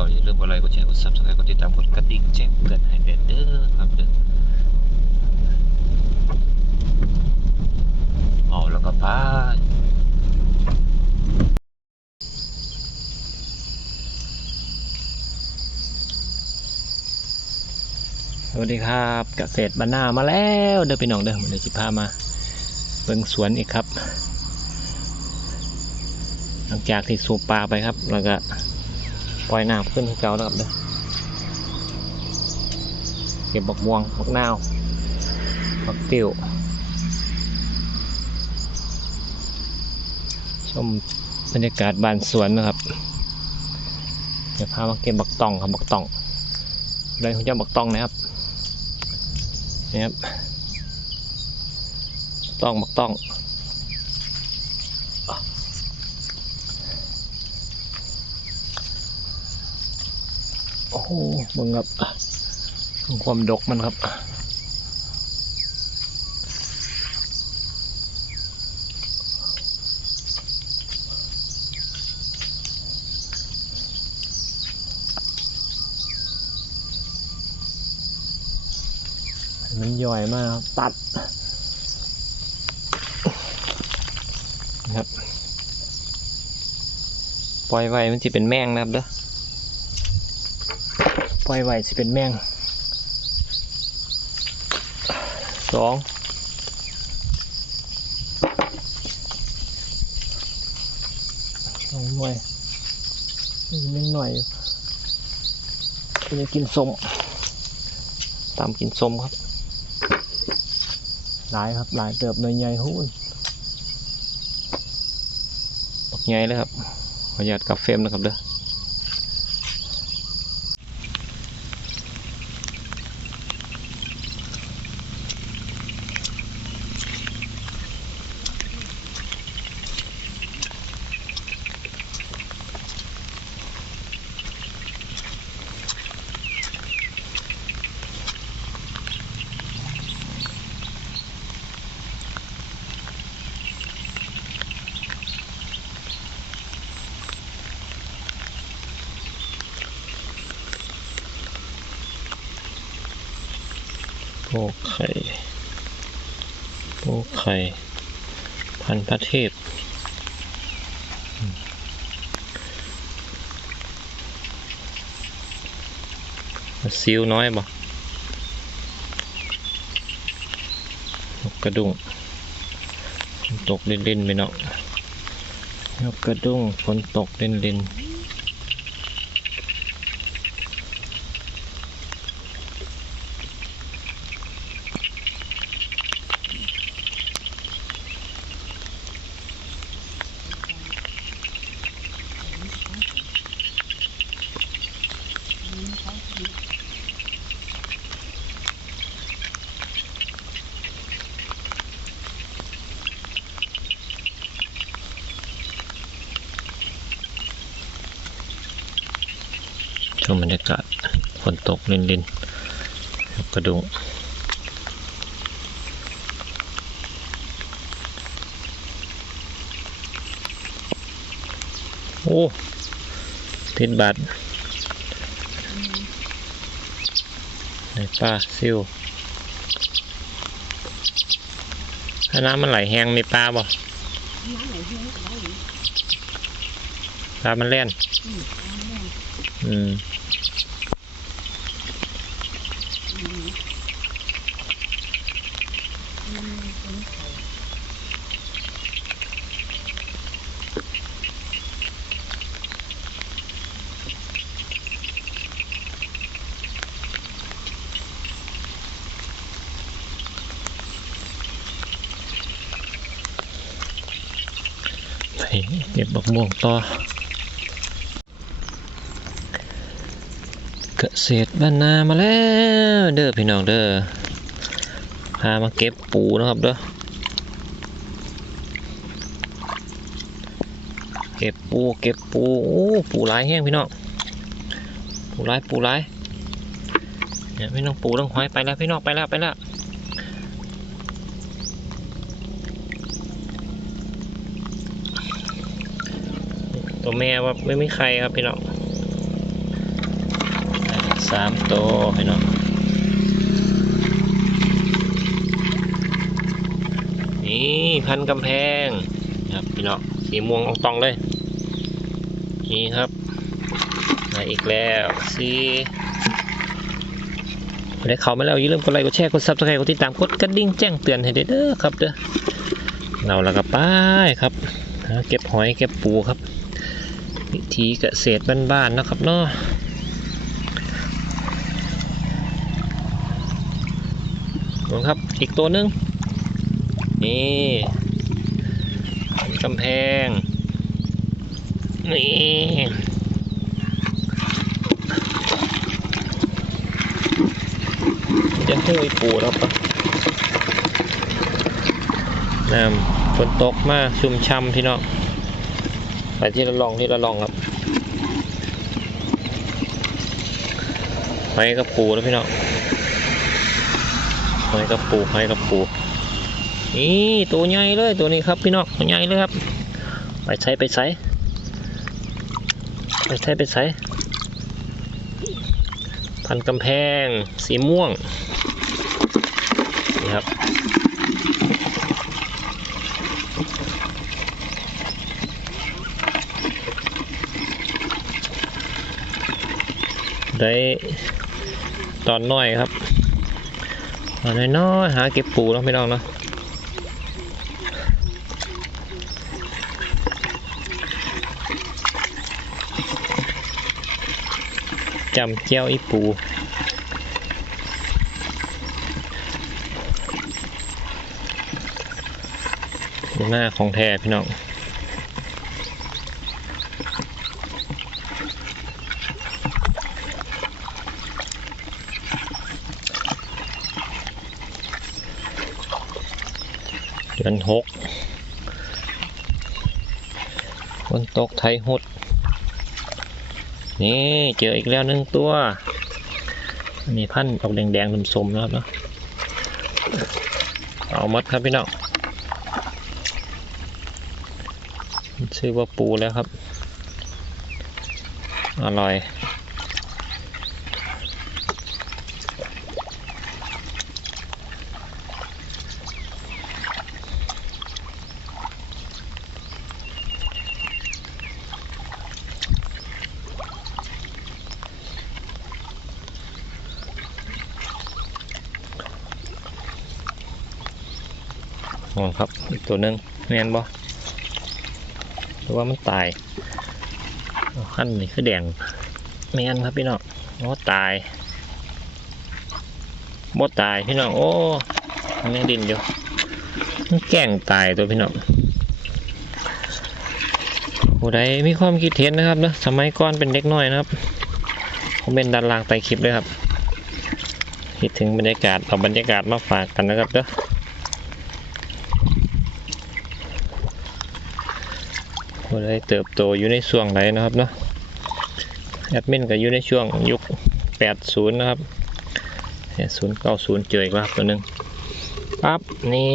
แล้วอย่าลืมกดไลค์กดแชร์กด subscribe กดติดตามกดกระดิ่งแจ้งเตือนให้เด้อเด้อครับเด้อเอาแล้วก็พาสวัสดีครับเกษตรบ้านนามาแล้วเด้อพี่น้องเด้อมันเลยสิพามาเบิ่งสวนอีกครับ หลังจากที่สูบปลาไปครับ แล้วก็ ปล่อยน้ำขึ้นเก่าแล้วครับเด้อเก็บบักม่วงบักนาวบักติ้วชมบรรยากาศบานสวนนะครับเดี๋ยวพามาเก็บบักตองครับบักตองเลยคุณเจ้าบักตองนะครับนี่ครับตองบักตอง โอ้โหมึงครับความดกมันครับมันย่อยมากตัดนะครับ ปล่อยไว้มันจะเป็นแมงนะครับเด้อ ล่อยไว้สิเป็นแมงสองสองหน่วยนี่เล็กหน่อยอยู่จะกินส้มตามกินส้มครับ หลายครับหลายเติบเลยใหญ่หุ้นบักใหญ่เลยครับขออนุญาตกับเฟรมนะครับเด้อ โปกไข่โปกไข่ พันธุ์พระเทพซิวน้อยบ่นกกระดุงฝนตกเล่นๆไปเนาะนกกระดุงฝนตกเล่นๆ ช มบรรยากาศฝนตกลินลินๆกระดุงโอ้ติดบัตรในป้าซิวถ้าน้ำมันไหลแห้งมีปลาบ่ปลามันแล่น อืมไปเก็บบักม่วงต่อ เกษตรบ้านนามาแล้วเด้อพี่น้องเด้อพามาเก็บปูนะครับเด้อเก็บปูเก็บปูโอ้ปูหลายแห้งพี่น้องปูหลายปูหลายเนี่ยพี่น้องปูต้องหอยไปแล้วพี่น้องไปแล้วไปแล้วตัวแม่ว่าไม่มีใครครับพี่น้อง สามตัวพี่น้องนี่พันกำแพงครับพี่น้องสีม่วงอองตองเลย นี่ครับมาอีกแล้วสีได้เขามาแล้วอย่าลืมกดไลค์กดแชร์กดซับสไครต์กดติดตามกดกระดิ่งแจ้งเตือนให้ด้เด้อครับเด้อเราแล้วก็ไปครับเก็บหอยเก็บปูครับวิธีเกษตรบ้านๆนะครับเนาะ ลงครับ อีกตัวหนึง นี่กำแพง นี่จะห้วยปูแล้วปะน้ำฝนตกมากชุ่มช่ำพี่น้องไปที่ละลองที่ละลองครับไปกับปูแล้วพี่น้อง ปกับปูไปกับปูนี่ตัวใหญ่เลยตัวนี้ครับพี่น้องตัวใหญ่เลยครับ ไปใช้ไปใช้ไปใช้ไปใช้พันกำแพงสีม่วงนี่ครับได้ตอนน้อยครับ ตอนน้อยๆหาเก็บปูแล้วพี่น้องเนาะจำเจียวอีปูหน้าของแท้พี่น้อง ดือนหกฝนตกไทยหด นี่เจออีกแล้วหนึ่งตัวอันนี้พันต์ออกแดงๆสมๆนะครับเนาะเอามัดครับพี่น้องชื่อว่าปูแล้วครับ อร่อย ครับ อีกตัวหนึ่งแมนบ่หรือว่ามันตายขั้นนี่คือแดงแมนครับพี่น้องโอ้ตายบ่ตายพี่น้องโอ้มันยังดินอยู่มันแกล้งตายตัวพี่น้องผู้ใดมีความคิดเห็นนะครับเนะสมัยก่อนเป็นเด็กน้อยนะครับคอมเมนต์ด้านล่างใต้คลิปเลยครับคิดถึงบรรยากาศเอาบรรยากาศมาฝากกันนะครับเด้อ ก็ได้เติบโตอยู่ในช่วงไหนนะครับเนาะแอดมินก็อยู่ในช่วงยุค 80 นะครับ090 เจออีกแล้วตัวหนึ่งปั๊บ นี่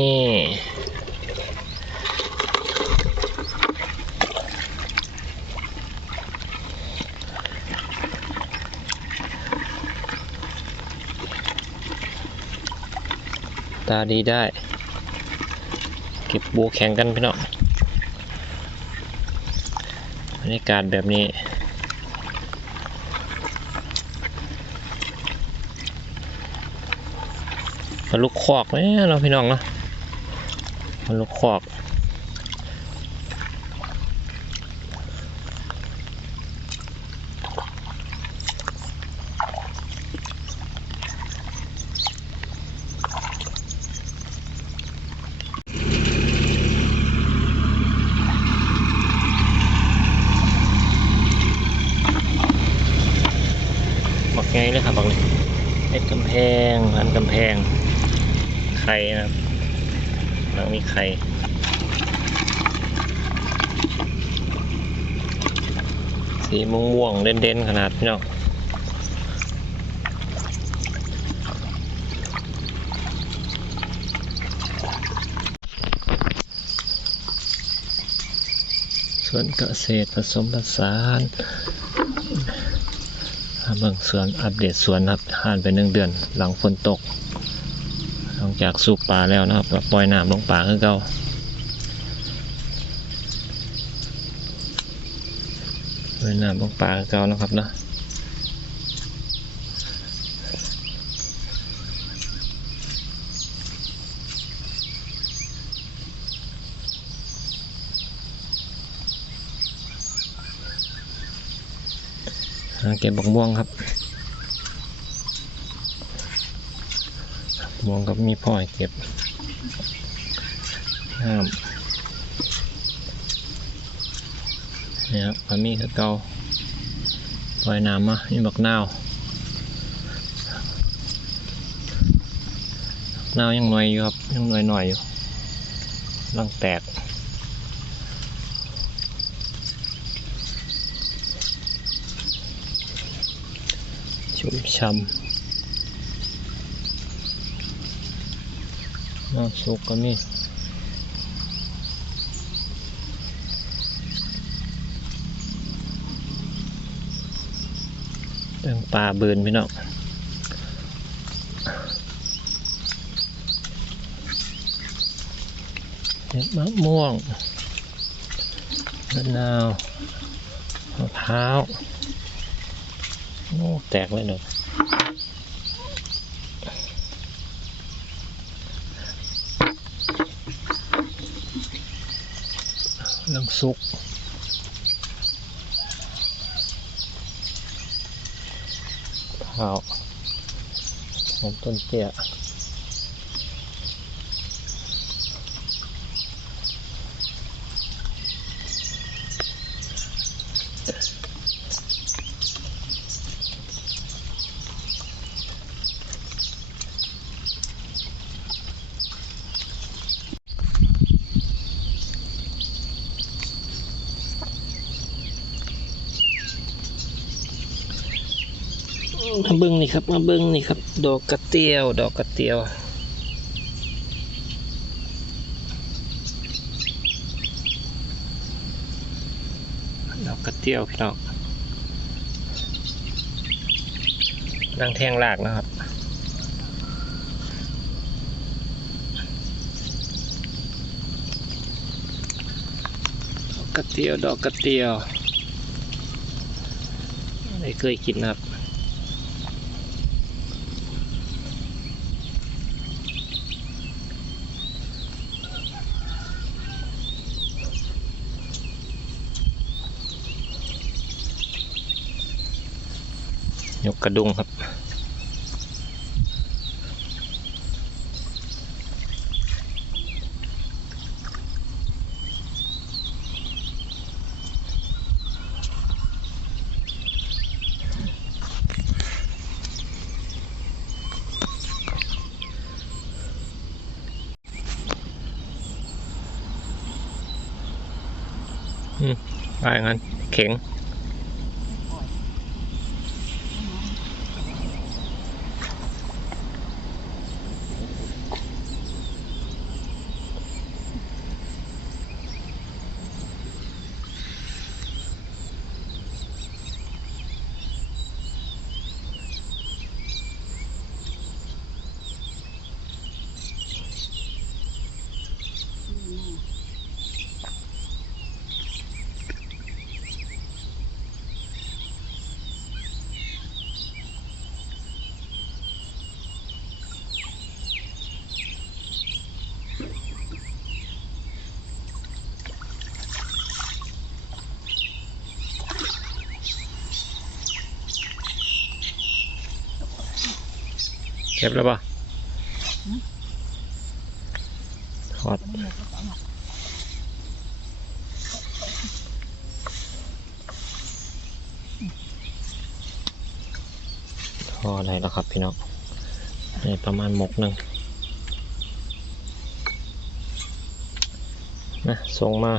ตาดีได้ เก็บบัวแข่งกันพี่น้อง รรยากาศแบบนี้มันลูกคอกไหมเราพี่น้องเนาะมันลูกคอกบักไงเลยครับบักเลยเอ็ดกำแพงอันกำแพง ข ข่นะครับหลังมีไข่ สีม่วงๆเด่นๆขนาดพี่น้องสวนเกษตรผสมผสานอ่าเบิ่งสวนอัปเดตสวนครับห่านไปหนึ่งเดือน หลังฝนตก หลังจากสูบปลาแล้วนะครับปล่อยน้ำลงป่าคือเก่า ปล่อยน้ำลงป่าเก่านะครับเนาะหาเก็บบักม่วงครับมองกับมีพ่อให้เก็บน้ำเนี่ยครับก็มีคือเก่าปล่อยน้ำมามีบักนาวนาวยังหน่อยอยู่ครับ ยังหน่อยหน่อยอยู่รังแตกชุ่มช่ำน้ำซุปก็มีเรื่อง ปลาเบินพี่น้องเห็ดมะม่วงมะนาวมะพร้าวโอ้แตกเลยเนอะเรื่องซุก ข้าวของต้นเตี้ย มาเบิ้งนี่ครับ มาเบิ้งนี่ครับ ดอกกระเตียว ดอกกระเตียวดอกกระเตียวพี่น้องดังแทงหลากนะครับกกระเตียว ดอกกระเตียวไม่เคยกินนะครับ ยกกระดุงครับ อืมอย่างนั้นเข็ง ก็บแล้วปะถอดพอดอะไรแล้วครับพี่น้องในประมาณหมกหนึ่งนะส่งมา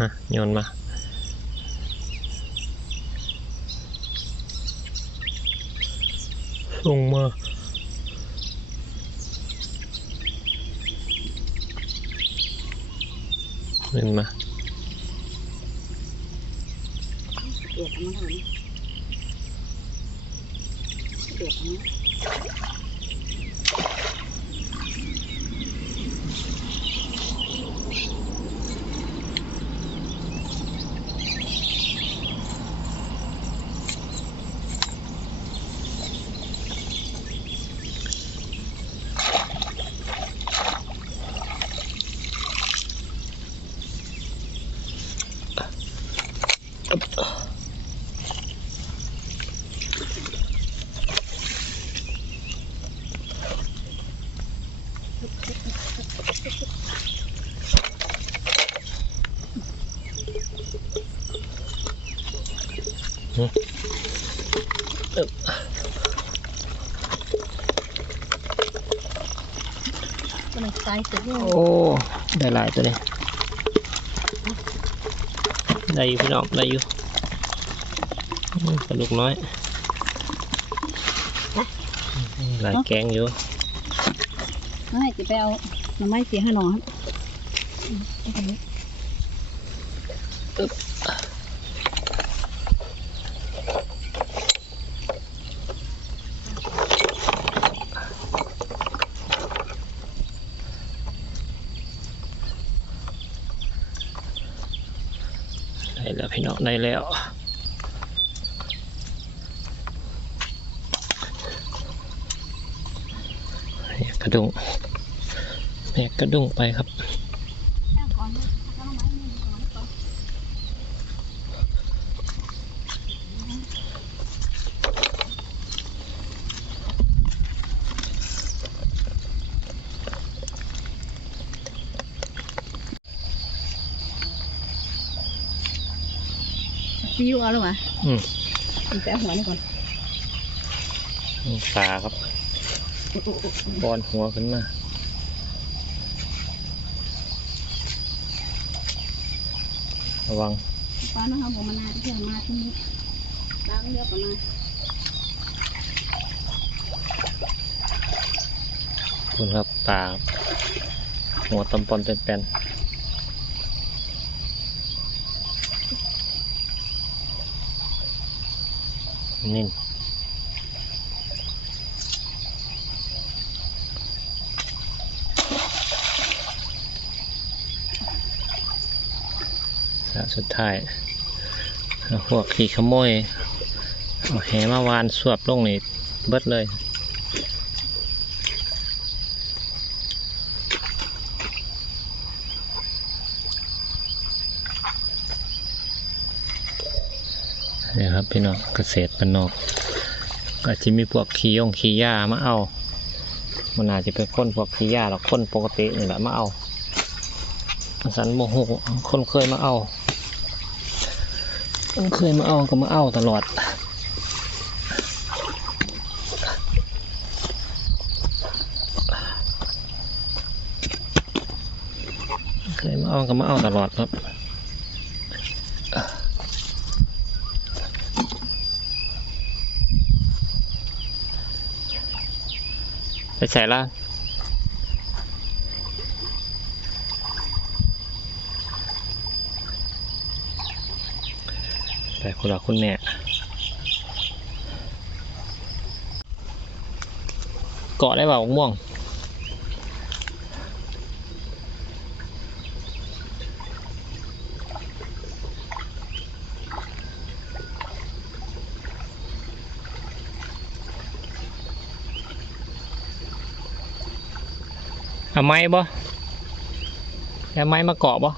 ฮะโยนมาส่งมาเล่นมาเดือดเอามาทำเดือดเอามา ก็เลยตายเสร็จแล้ว โอ้ ได้หลายตัวเลย ได้อยู่พี่น้องได้อยู่อืมปลาลูกน้อยหลายแกงอยู่ไม่จะไปเอาหน่อไม้เสียให้หนอครับ ได้ แล้วพี่น้องได้แล้วกกระดุงแหกกระดุงไปครับ ก่อนนะเอาหน่อไม้นี่ก่อนก่อน ฟิวเอาแล้ววะ อืมมันแปะหัวนี่ก่อนปลาครับป้อนหัวขึ้นมาระวังป้านะครับผมมานานที่จะมาที่นี่ล้างเลือกก่อนมาคุณครับปลาครับหัวตำปอนเป็นแปน นิ่สุดท้ายพวกขี่ขโมยแหมาวานสวบลงนี่เบิดเลย นี่ครับพี่น้องเกษตรบ้านนอกก็จะมีพวกขี้ยงขี้หญ้ามาเอา มันอาจจะเป็นคนพวกขี้หญ้าหรอกคนปกตินี่แหละมาเอาสันโมโหคนเคยมาเอาคนเคยมาเอาก็มาเอาตลอดเคยมาเอาก็มาเอาตลอดครับ ใส่ละแต่คุณเราคุณแม่เกาะได้เปล่าม่วง เอาไม้บ่เอาไม้มาเกาะบ่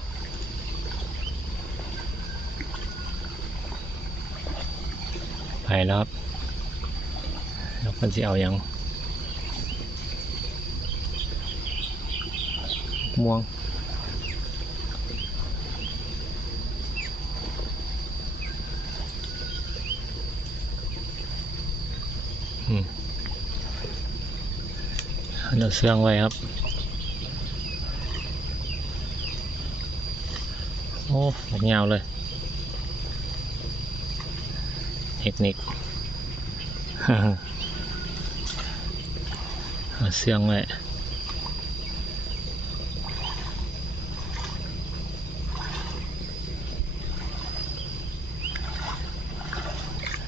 ไปแล้วครับแล้วมันสิเอายังม่วงอืมเราเสื่องไว้ครับ อ้หมดยาวเลย เทคนิคเสื่องไว้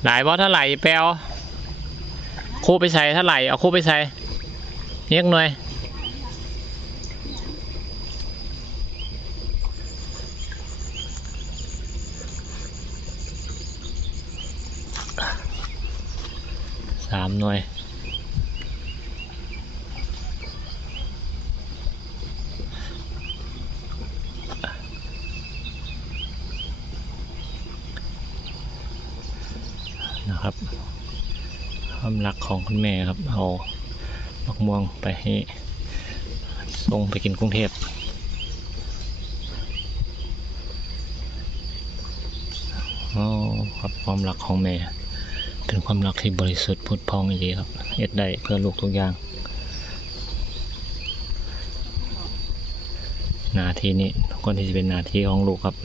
หลายบอเท่าไหร่แปลวคู่ไปใส่เท่าไหร่เอาคู่ไปใส่เรียกหน่อย สามหน่วยนะครับความรักของคุณแม่ครับ เอามะม่วงไปให้ส่งไปกินกรุงเทพอ๋อครับความรักของแม่ เป็นความรักที่บริสุทธิ์พุทธพองจริงๆครับเอ็ดได้เพื่อลูกทุกอย่างหนาทีนี้คนที่จะเป็นหนาทีของลูกครับ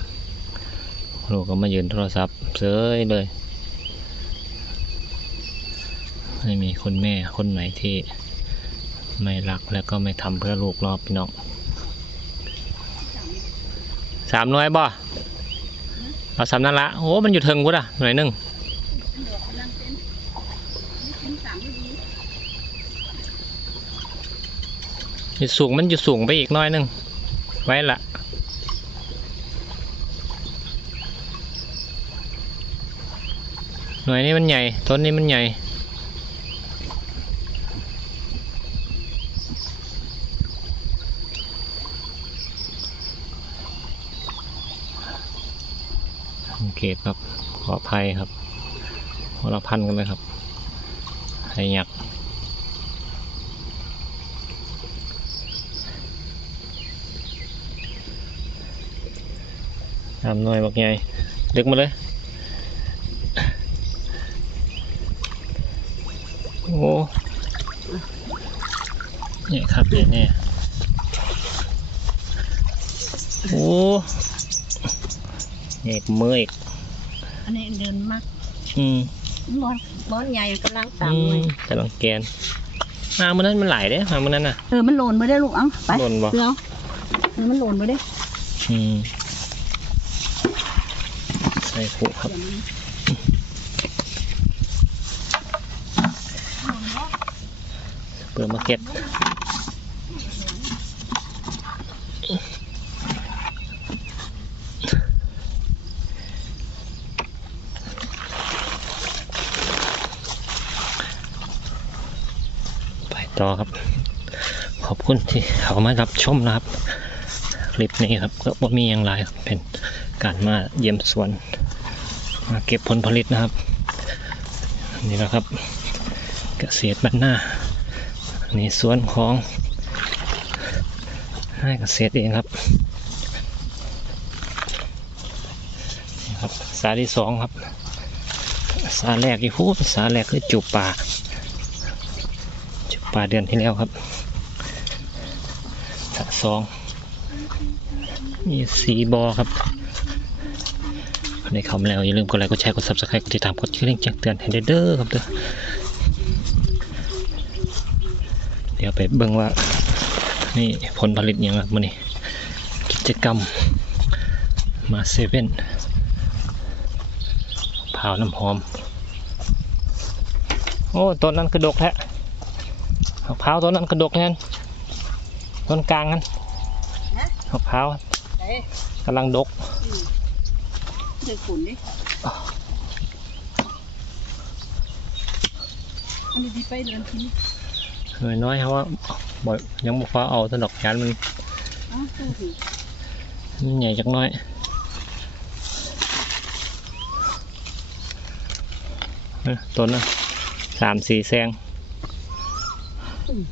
ลูกก็มายืนโทรศัพท์เซยเลย ไม่มีคุณแม่คนไหนที่ไม่รักและก็ไม่ทำเพื่อลูกรอบพี่น้องสามหน่วยบ่เอาสามนั่นละโอ้ มันอยู่เทิงกูด่ะหน่วยหนึ่ง เหลือกำลังเป็นนี่เป็นสามไม่ดี สูงมันอยู่สูงไปอีกน้อยนึง ไว้ละหน่วยนี้มันใหญ่ ต้นนี้มันใหญ่สังเกตครับ ขออภัยครับคนละพันกันเลยครับให้หยัก ทำหน่อยบอกไงดึกมาเลย โอ้เนี่ยครับเนี่ยเนี่ยโอ้เอกมืออีกอันนี้เดินมากอืมบอลบอลใหญ่กำลังอืตามเลยมกำลังแกนมามันนั้นมันไหลเด้มามันนั้นน่ะเออมันโหลนไปได้ลูกเอ้าไปโหล่นบ่เสือเออมันโหลนไปได้อืม ใส่ผูครับเดี๋ยวมันเปิดมาเก็ตไปต่อครับ ขอบคุณที่เขามารับชมนะครับ คลิปนี้ครับก็บ่มีอย่างไรครับเป็นการมาเยี่ยมสวน มาเก็บผลผลิตนะครับ นี่นะครับเกษตรบ้านหน้าในสวนของให้เกษตรเองครับนี่ครับ สาที่สองครับ สาแรกที่พูดสาแรกคือจูบป่าจูบป่าเดือนที่แล้วครับสาสองมีสีบอครับ ในคำแล้ว อย่าลืมกดไลค์กดแชร์กด subscribe กดติดตามกดกระดิ่งแจ้งเตือนให้เด้อครับเด้อเดี๋ยวไปเบิ่งว่า นี่ผลผลิตยังครับมื้อนี้กิจกรรมมาเซเว่นพาวน้ำหอม โอ้ต้นนั้นกระดกแท้มะพร้าวต้นนั้นกระดกแน่นต้นกลางนั้นมะพร้าวกำลังดก เดือดขุนดิอันนี้ดีไปเดินทีหน่อยน้อยครับว่าบ่ยังบ่ฟ้าเอาสนอกยานมันอ๋อตู้ผีมันใหญ่จักหน้อยเอ้อต้นนะสามสี่แซงอืม